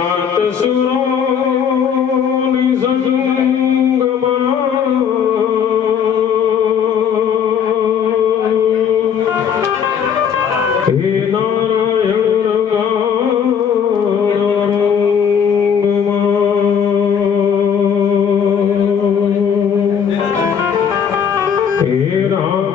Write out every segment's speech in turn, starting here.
સાત સુરોની સંગમાં હે નારાયણ રંગમાં હે રાગ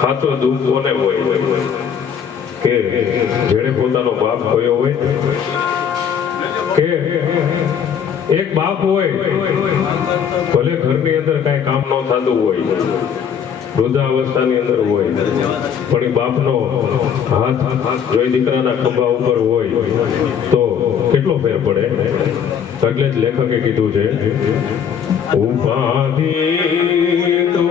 સાચો દુઃખ કોને હોય કે જેણે પોતાનો બાપ ખોયો હોય કે એક બાપ હોય ભલે ઘરની અંદર કઈ કામ ન થતું હોય વૃદ્ધાવસ્થાની અંદર હોય પણ એ બાપનો હાથ જો દીકરાના ખભા ઉપર હોય તો કેટલો ફેર પડે એટલે જ લેખકે કીધું છે ઉપાધિ તો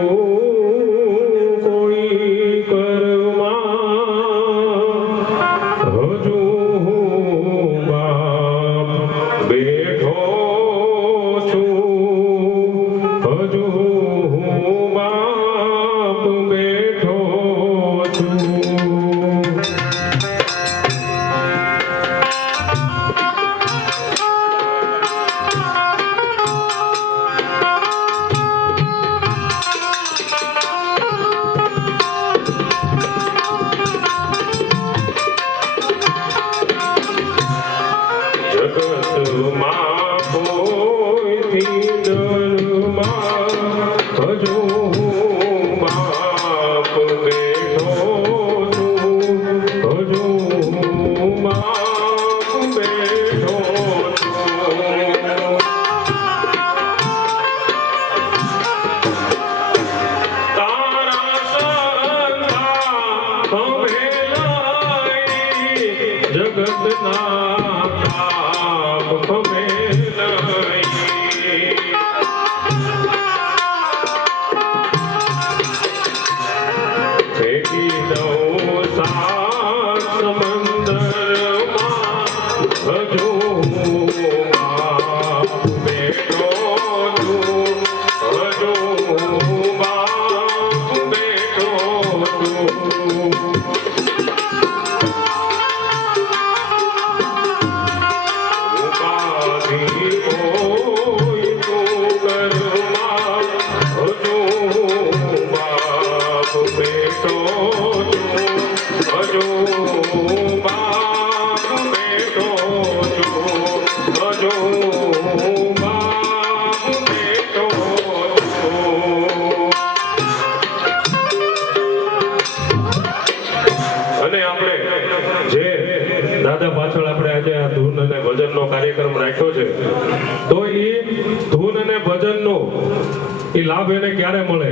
લાભ એને ક્યારે મળે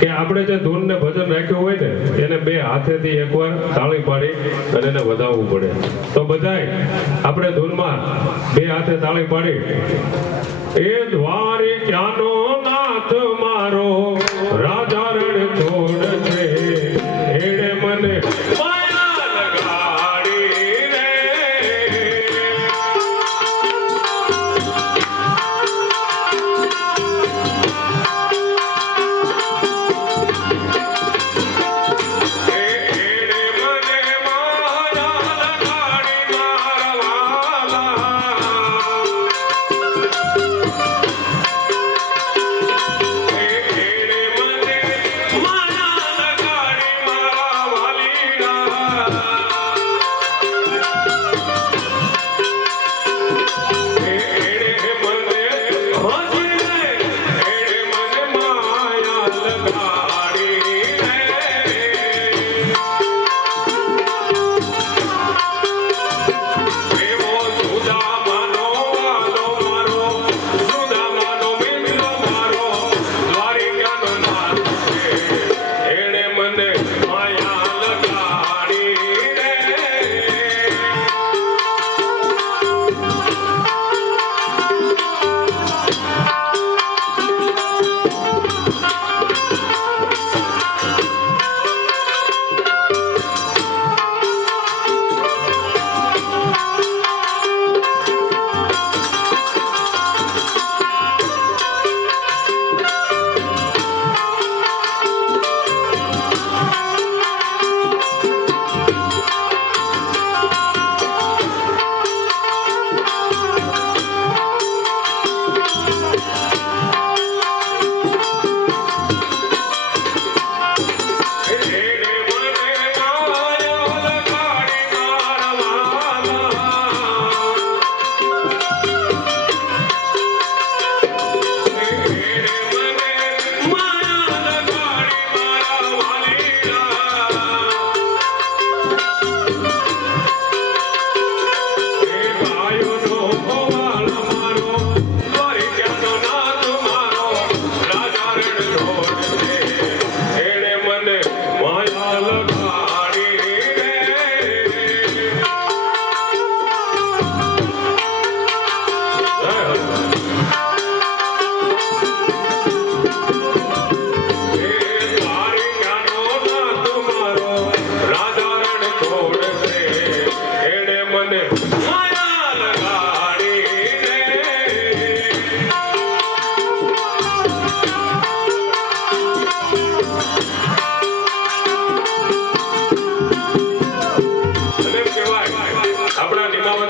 કે આપણે જે ધૂન ને ભજન રાખ્યું હોય ને એને બે હાથેથી એકવાર તાળી પાડી અને એને વધાવવું પડે તો બધાય આપણે ધૂનમાં બે હાથે તાળી પાડી એ દ્વારી ક્યાંનો નાથ મારો રાજા રણ છોડ છે એણે મને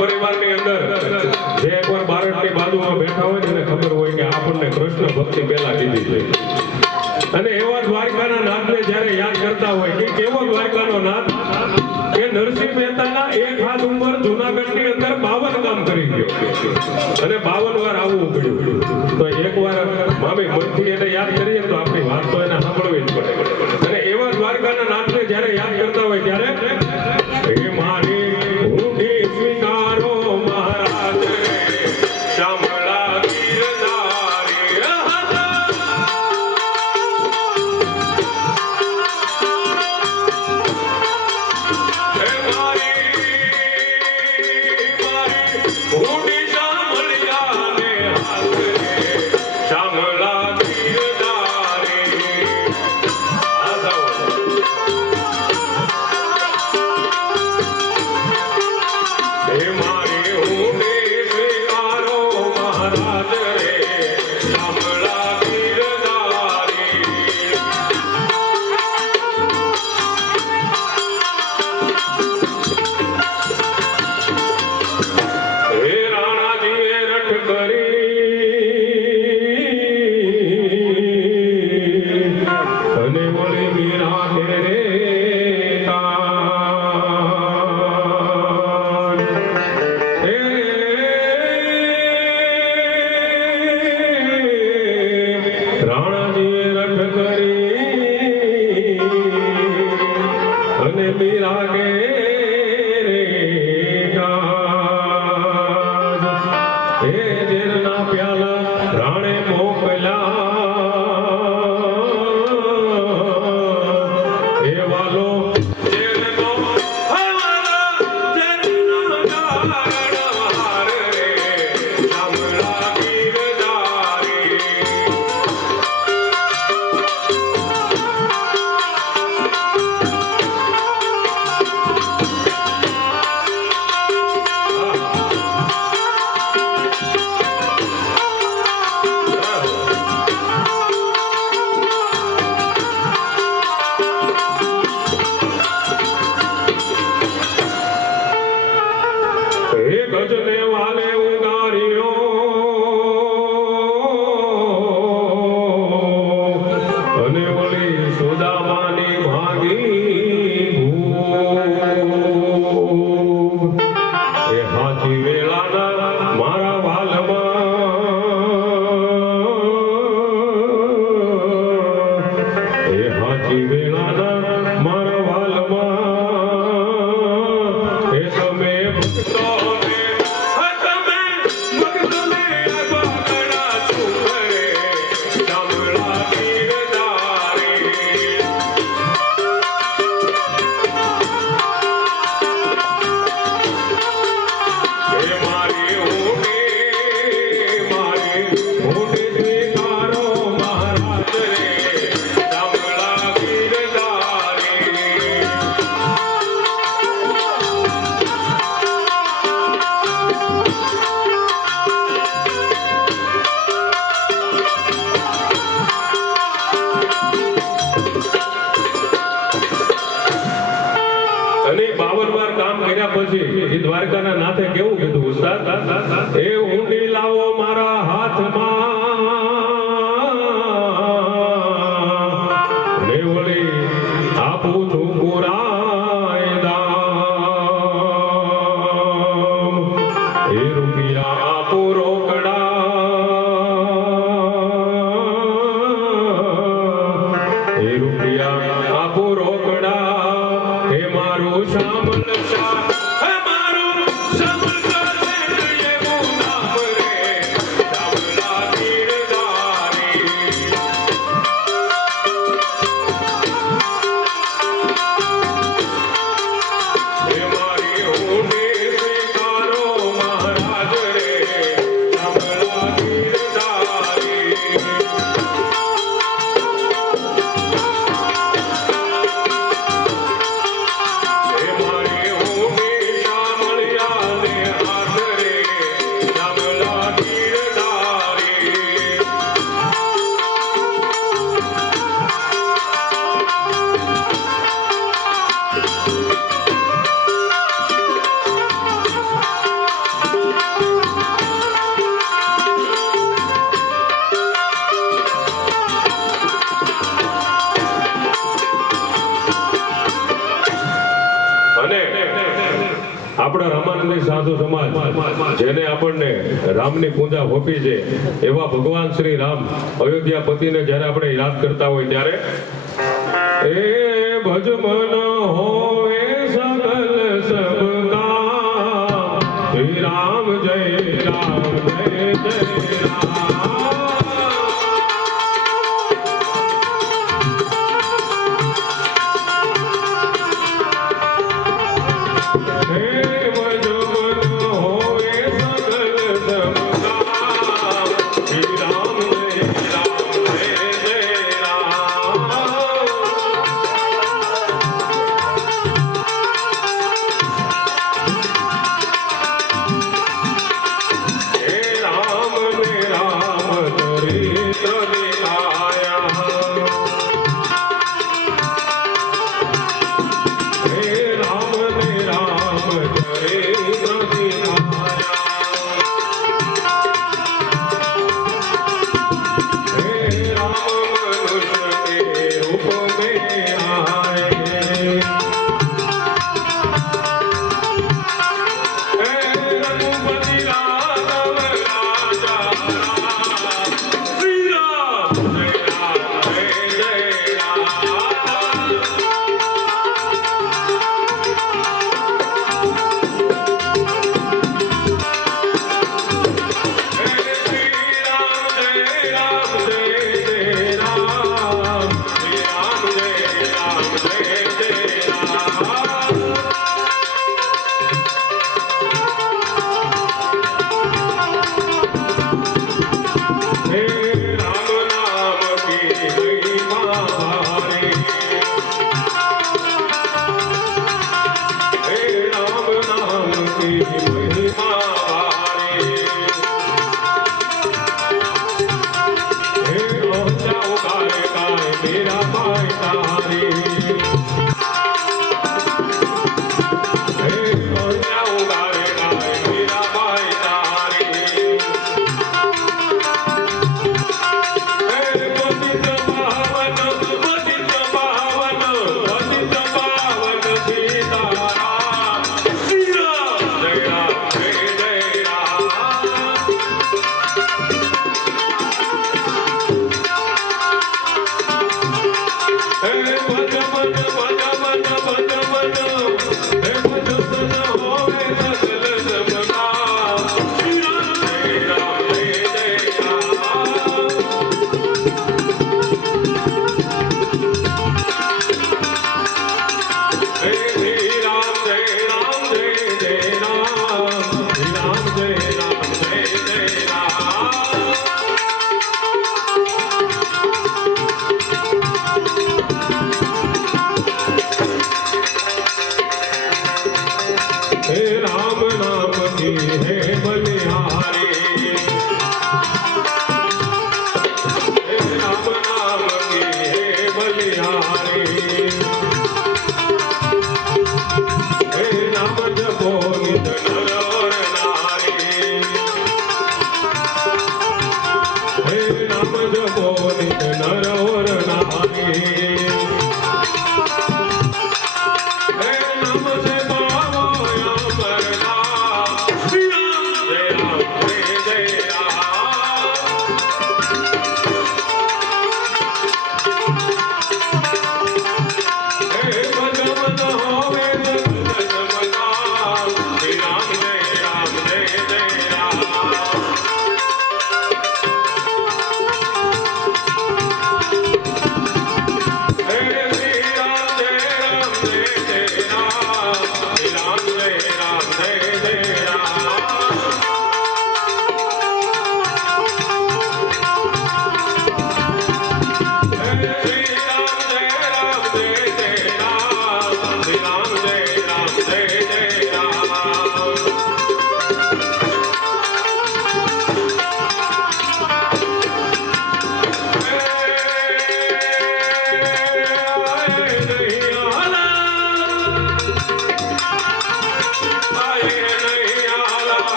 પરિવારની અંદર જે એકવાર બાળકની બાજુમાં બેઠા હોય ને એને ખબર હોય કે આપણને કૃષ્ણ ભક્તિ પહેલા કીધી છે. અને એવા દ્વારકાના નાથને જ્યારે યાદ કરતા હોય કે કેવો દ્વારકાનો નાથ કે નરસિંહ મહેતાના એક હાથ ઉપર જૂનાગઢની અંદર 52 કામ કરી ગયો અને 52 વાર આવવું પડ્યું. તો એકવાર મામી મનથી એને યાદ કરીએ તો આપણી વાત તો એને સાંભળવી જ પડે. અને એવા દ્વારકાના નાથને જ્યારે યાદ કરતા હોય ત્યારે હે મારી ઊંડી સ્વીકારો મહારાજ શામળા ગીરધારી. હે મારી ઊંડી શામળિયાને હાથ શામળા ગીરધારી. આ જાઓ હે મારી ઊંડી સ્વીકારો મહારાજ રે શામળા ગીરધારી. હે રાણાજીએ રટ કરી અને વળી મીરા ઘેરે કાન. હે રાણાજીએ રટ કરી અને મીરા ઘેરે કાન. હે ઝેરના પ્યાલા રાણે મોકલ્યા હે વાલો ઝેરનો ગારણહાર રે શામળા ગીરધારી. હે ગજને વાલે ઉગાર્યો અને વળી સુદામાની ભાગી ભૂખ. હે હાથી વેલાના મારા વાલમાં હે હાથી વેલાના મારા વાલમાં હે તમે ભક્તોને તમે ભક્તોને અગવાગડા છુપરે શામળા ગીરધારી. હે મારી ઊંડી સ્વીકારો મહારાજ રે શામળા ગીરધારી. અને 52 વાર કામ કર્યા પછી એ દ્વારકાના નાથે કેવું કીધું ઉસ્તાદ? એ ઊંડી લાવો મારા હાથમાં ને વળી આપું છું પુરાય દામ. એ રૂપિયા આપું રોકડા એ રૂપિયા આપું રોકડા. હે મારું શામલ શાહ હે મારું શામલ શાહ એવું નામ રે શામળા ગીરધારી. હે મારી ઊંડી સ્વીકારો મહારાજ રે આનંદી સાધુ સમાજ જેને આપણને રામની પૂજા હોપી છે એવા ભગવાન શ્રી રામ અયોધ્યાપતિને જ્યારે આપણે યાદ કરતા હોય ત્યારે એ ભજમન હોવે સકલ સબકા શ્રી રામ જય રામ જય જય રામ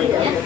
Yeah.